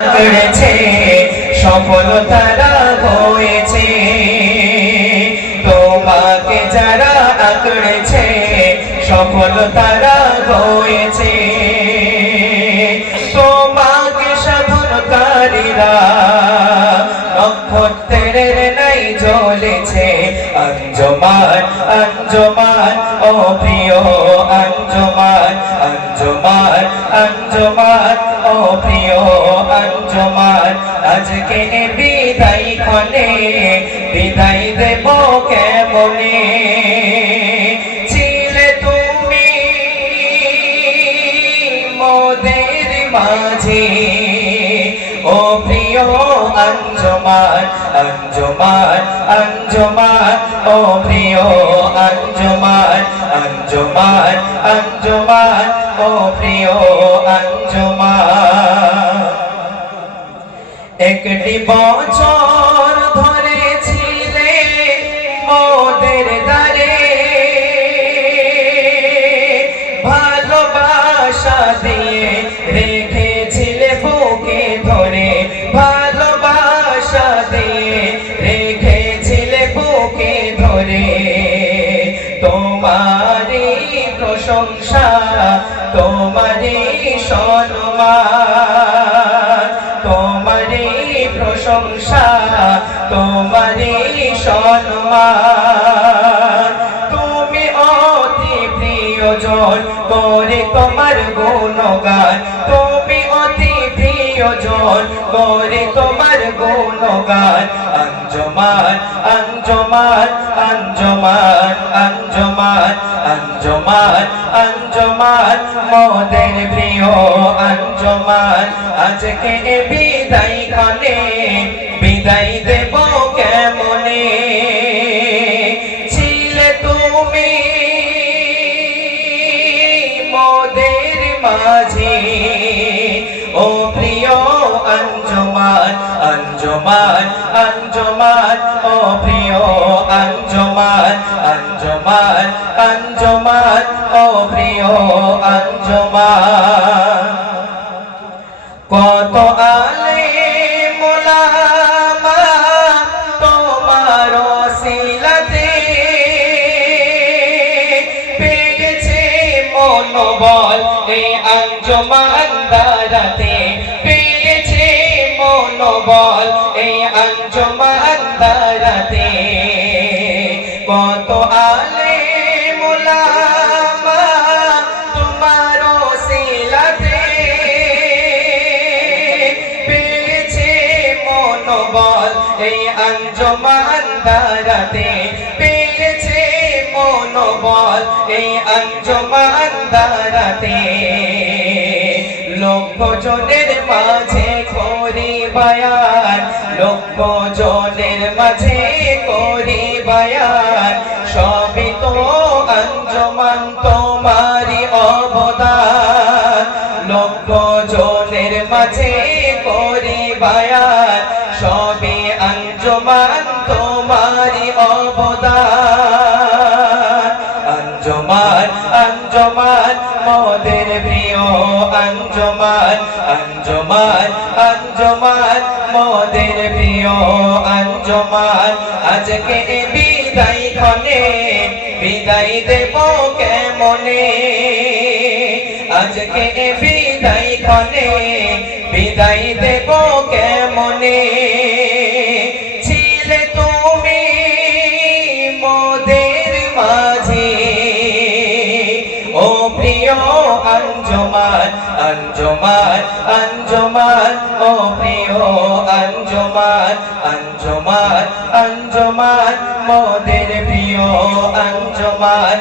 করেছে সফলতারা হয়েছে তোমাকে যারা আঁকড়েছে সফলতারা হয়েছে তোমাকে সাধনকারীরা নক্ষত্রের নাই জ্বলেছে আঞ্জুমান আঞ্জুমান ও প্রিয় আঞ্জুমান আঞ্জুমান আঞ্জুমান ও প্রিয় আঞ্জুমান আজকে বিদায় ক্ষণে বিদায় দেব কেমনে ছিলে তুমি মোদের মাঝে ও প্রিয় আঞ্জুমান আঞ্জুমান আঞ্জুমান ও প্রিয় আঞ্জুমান আঞ্জুমান আঞ্জুমান ও প্রিয় আঞ্জুমান একটি বছর ধরে ছিলে মোদের দ্বারে ভালোবাসা দিয়ে রেখেছিলে বুকে ধরে ভালোবাসা দিয়ে রেখেছিলে বুকে ধরে তোমারই প্রশংসা তোমারই সম্মান তোমারই প্রশংসা তোমারই সম্মান তুমি অতি প্রিয়জন করে তোমার গুণগান তুমি অতি প্রিয়জন করে তোমার গুণগান আঞ্জুমান আঞ্জুমান আঞ্জুমান আঞ্জুমান আঞ্জুমান আঞ্জুমান মোদের প্রিয় আঞ্জুমান আজকে বিদায় ক্ষণে বিদায় দেব কেমনে ছিলে তুমি মোদের মাঝে ও প্রিয় আঞ্জুমান আঞ্জুমান আঞ্জুমান ও প্রিয় আঞ্জুমান আঞ্জুমান আঞ্জুমান ও প্রিয় আঞ্জুমান কত আলেম ওলামা তোমার ওসিলাতে পেয়েছে মনোবল এই আঞ্জুমান দ্বারাতে পেয়েছে মনোবল এই আঞ্জুমান দ্বারাতে কত আলেম ওলামা তোমার ওসিলাতে পেয়েছে মনোবল এই আঞ্জুমান দ্বারাতে পেয়েছে মনোবল এই আঞ্জুমান দ্বারাতে লক্ষ জনের মাঝে করি বায়ান লক্ষ জনের মাঝে করি বায়ান সবই তো আঞ্জুমান তোমারই অবদান লক্ষ জনের মাঝে করি বায়ান সবই আঞ্জুমান তোমারই অবদান আঞ্জুমান আঞ্জুমান মোদের প্রিয় আঞ্জুমান আঞ্জুমান আঞ্জুমান মোদের প্রিয় আঞ্জুমান আজকে বিদায় ক্ষণে বিদায় দেব কেমনে আজকে বিদায় ক্ষণে বিদায় দেব কেমনে ছিলে তুমি মোদের মাঝে ও প্রিয় আঞ্জুমান আঞ্জুমান আঞ্জুমান ও প্রিয় আঞ্জুমান আঞ্জুমান আঞ্জুমান মোদের প্রিয় আঞ্জুমান